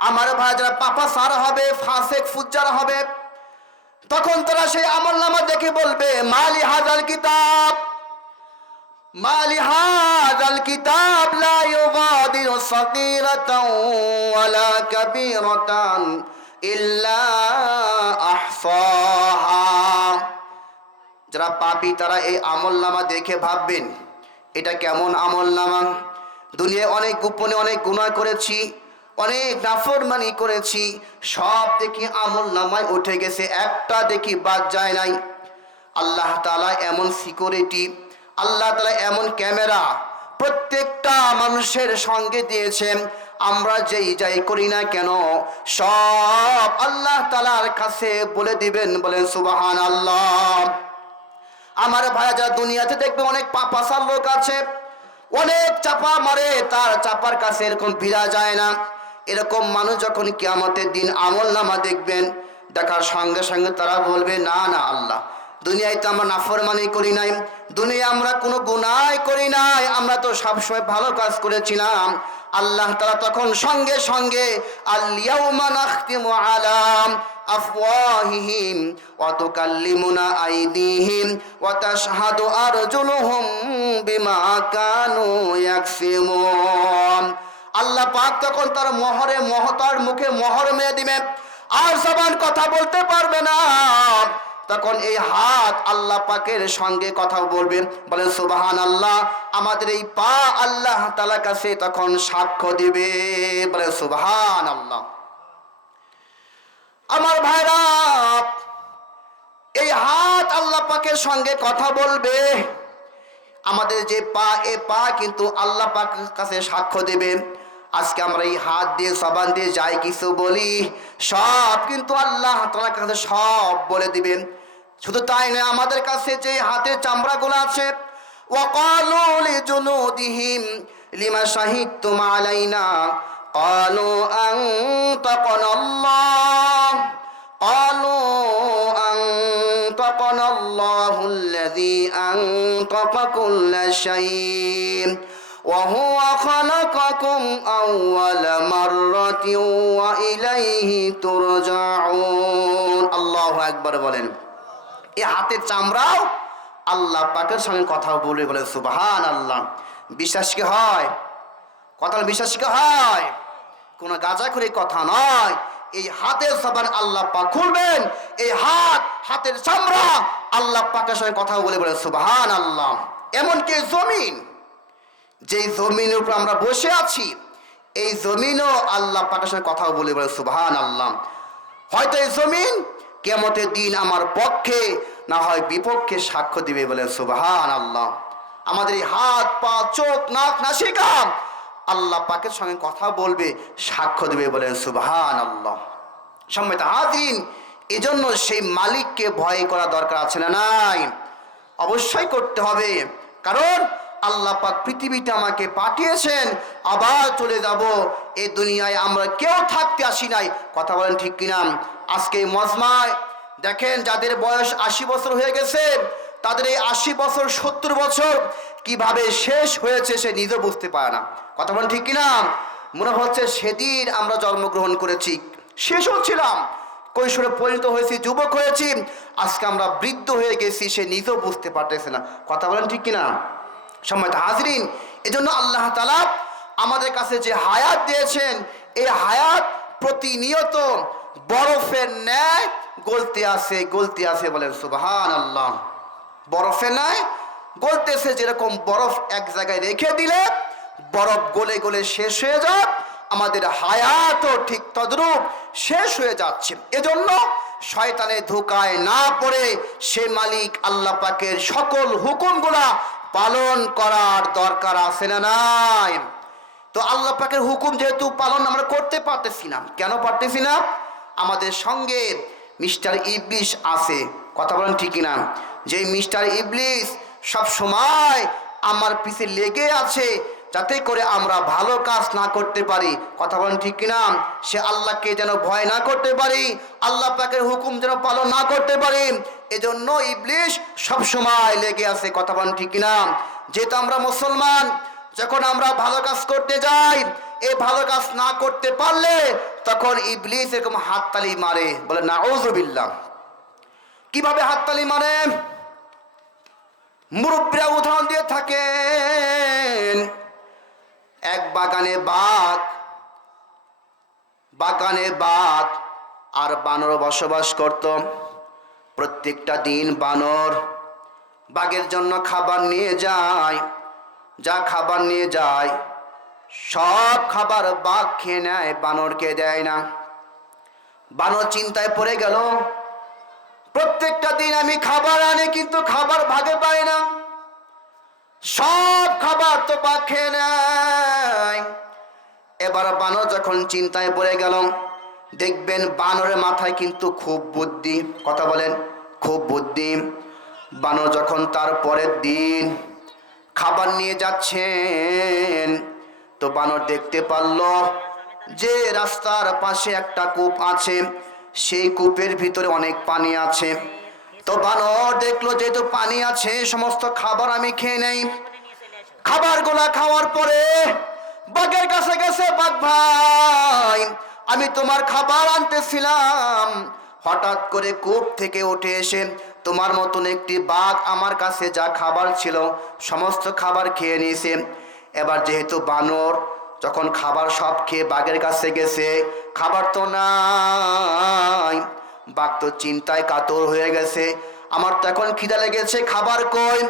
আমার ভাই যারা পাপা সার হবে, ফাসেক, ফুজ্জার হবে, তখন তারা সেই আমল নামা দেখে বলবে, মালি হাজাল কিতাব, মালি হাজাল কিতাব লা ইউগাদিরু সাগীরাতাও ওয়ালা কাবীরাতান ইল্লা আহসাহা। যারা পাপী, তারা এই আমল নামা দেখে ভাববেন, এটা কেমন আমল নামা? দুনিয়ায় অনেক গোপনে অনেক গুণা করেছি অনেক নাফরমানি করেছি। সব দেখি আমল নামায় উঠে গেছে, একটা দেখি বাদ যায় নাই। আল্লাহ তালা এমন সিকিউরিটি, আল্লাহ তালা এমন ক্যামেরা প্রত্যেকটা মানুষের সঙ্গে দিয়েছেন। আমরা যেই যাই করি না কেন, সব আল্লাহ তালার কাছে বলে দিবেন, বলেন সুবাহান আল্লাহ আমার ভাইয়া যা দুনিয়াতে দেখবে অনেক পাপাসার লোক আছে, অনেক চাপা মারে, তার চাপার কাছে এরকম ভিড়া যায় না। এরকম মানুষ যখন কিয়ামতের দিন আমল নামা দেখবেন, দেখার সঙ্গে সঙ্গে তারা বলবে, না না, আল্লাহ, দুনিয়ায় তো আমরা নাফর নাফরমানি করি নাই দুনিয়া আমরা কোনো গুনাই করি নাই, আমরা তো সবসময় ভালো কাজ করেছিলাম। আল্লাহ তারা তখন সঙ্গে সঙ্গে আলাম কানু আল্লাহ পাক তখন তার মহরে, মহতার মুখে মহর মেয়ে দিবে। আর জবান কথা বলতে পারবে না। তখন এই হাত আল্লাহ পাকের সঙ্গে কথা বলবেন। বলেন সুবাহান আল্লাহ আমাদের এই পা আল্লাহ তালা কাছে তখন সাক্ষ্য দিবে। বলেন সুবাহান আল্লাহ আমার ভাইরা, এই হাত আল্লাহ পাকের সঙ্গে কথা বলবে। আমাদের যে পা, এ পা কিন্তু আল্লাহ পাকের কাছে সাক্ষ্য দেবে। আজকে আমরা এই হাত দিয়ে জবান দিয়ে যাই কিছু বলি সব কিন্তু আল্লাহ তালার কাছে সব বলে দিবেন শুধু তাই নয় আমাদের কাছে যে হাতের চামড়াগুলো আছে وقالوا لجنودهم لما شهدتم علينا قالوا أنطقنا الله قالوا أنطقنا الله الذي أنطق كل شيء وهو خلقكم أول مرة وإليه ترجعون الله أكبر বলেন এই হাতের চামড়াও আল্লাহ পাকের সঙ্গে কথা বলে বলে সুবাহান আল্লাহ বিশ্বাস কি হয় কথা বিশ্বাস কি হয় কোনো গাজা করে কথা নয় এই হাতের জবান আল্লাহ পাক খুলবেন এই হাত হাতের চামড়া আল্লাহ পাকের সঙ্গে কথা বলে বলে সুবাহান আল্লাহ এমনকি এই জমিন যেই জমিনের উপর আমরা বসে আছি, এই জমিনও আল্লাহ পাকের সঙ্গে কথা বলে বলে সুবাহান আল্লাহ হয়তো এই জমিন কেমতের দিন আমার পক্ষে, না হয় বিপক্ষে সাক্ষ্য দিবে বলে সুবাহান আল্লাহ আমাদের এই হাত, পা, চোখ, নাক নাসিকা আল্লাহ পাকের সঙ্গে কথা বলবে, সাক্ষ্য দিবে বলেন সুবাহান আল্লাহ সম্মিত হাজিন এজন্য সেই মালিককে ভয় করা দরকার আছে না নাই? অবশ্যই করতে হবে। কারণ আল্লাহ পাক পৃথিবীতে আমাকে পাঠিয়েছেন, আবার চলে যাব। এই দুনিয়ায় আমরা কেউ থাকতে আসি নাই। কথা বলেন ঠিক কিনা? আজকে মজমায় দেখেন যাদের বয়স আশি বছর হয়ে গেছে, তাদের এই আশি বছর, সত্তর বছর কীভাবে শেষ হয়েছে সে নিজে বুঝতে পারে না। কথা বলেন ঠিক কিনা? মনে হচ্ছে সেদিন আমরা জন্মগ্রহণ করেছি, শেষ হচ্ছিলাম। কৈশোরে পরিণত হয়েছি, যুবক হয়েছি, আজকে আমরা বৃদ্ধ হয়ে গেছি, সে নিজেও বুঝতে পারতেছে না। কথা বলেন ঠিক কিনা? সময় হাজরিন, এজন্য আল্লাহ তালা আমাদের কাছে যে হায়াত দিয়েছেন, এই হায়াত প্রতিনিয়ত বরফের ন্যায় গলতে আসে গলতে আসে বলেন সুবাহান আল্লাহ বরফের ন্যায় গলতেছে যেরকম বরফ এক জায়গায় রেখে দিলে, বরফ গলে গলে শেষ হয়ে যাক আমাদের হায়াতও ঠিক তদ্রূপ শেষ হয়ে যাচ্ছে। এজন্য শয়তানে ধোকায় না পড়ে সে মালিক আল্লাহ পাকের সকল হুকুমগুলা পালন করার দরকার আছে না নাই? তো আল্লাহ পাকের হুকুম যেহেতু পালন আমরা করতে পারতেছি না কেন পারতেছি না আমাদের সঙ্গে মিস্টার ইবলিশ আছে। কথা বলেন ঠিকই না যে মিস্টার ইবলিশ সব সময় আমার পিছে লেগে আছে যাতে করে আমরা ভালো কাজ না করতে পারি। কথা বলেন ঠিক কিনা? সে আল্লাহকে যেন ভয় না করতে পারি, আল্লাহ পাকের হুকুম যেন পালন না করতে পারি, এজন্য ইবলিশ সব সময় লেগে আছে। কথা বলেন ঠিক কিনা? যেহেতু আমরা মুসলমান, যখন আমরা ভালো কাজ করতে যাই, এই ভালো কাজ না করতে পারলে তখন ইবলিশ এরকম হাততালি মারে। বলে না কীভাবে হাততালি মারে? মুরব্বীরা উদাহরণ দিয়ে থাকেন। এক বাগানে বাঘ বাগানে বাঘ আর বানর বসবাস করত। প্রত্যেকটা দিন বানর বাঘের জন্য খাবার নিয়ে যায়। যা খাবার নিয়ে যায়, সব খাবার বাঘ খেয়ে নেয়, বানরকে দেয় না। বানর চিন্তায় পড়ে গেল, প্রত্যেকটা দিন আমি খাবার আনি, কিন্তু খাবার ভাগে পাই না। সব খাবার তো বাঘ খেয়ে নেয়। এবার বানর যখন চিন্তায় পড়ে গেল, দেখবেন বানরের মাথায় কিন্তু খুব বুদ্ধি। কথা বলেন, খুব বুদ্ধি। বানর যখন তার পরের দিন খাবার নিয়ে যাচ্ছেন, তো বানর দেখতে পারল যে রাস্তার পাশে একটা কূপ আছে। সেই কূপের ভিতরে অনেক পানি আছে। তো বানর দেখল যেহেতু পানি আছে, সমস্ত খাবার আমি খেয়ে নেই। খাবারগুলা খাওয়ার পরে বাঘের কাছে গেছে, বাঘ ভাই, আমি তোমার খাবার আনতেছিলাম। হঠাৎ করে কূপ থেকে উঠে এসে, তোমার মতন একটি বাঘ আমার কাছে যা খাবার ছিল, সমস্ত খাবার খেয়ে নিয়েছে। এবার যেহেতু বানর যখন খাবার সব খেয়ে বাঘের কাছে গেছে, খাবার তো নাই। বাঘ তো চিন্তায় কাতর হয়ে গেছে। আমার তো এখন খিদা লেগেছে, খাবার কই?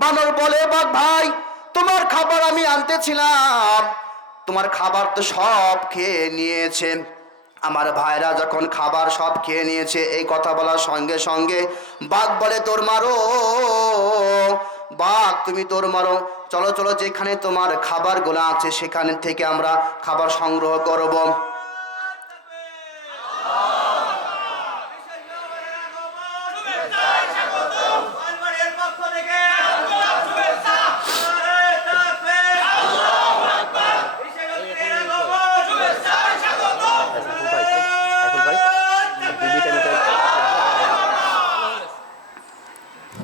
বানর বলে, বাঘ ভাই, তোমার খাবার আমি আনতেছিলাম। তোমার খাবার তো সব খেয়ে নিয়েছে। আমার ভাইরা যখন খাবার সব খেয়ে নিয়েছে, এই কথা বলার সঙ্গে সঙ্গে বাঘ বলে, তোর মারো, বাঘ, তুমি তোর মারো। চলো চলো, যেখানে তোমার খাবারগুলো আছে, সেখানে থেকে আমরা খাবার সংগ্রহ করব।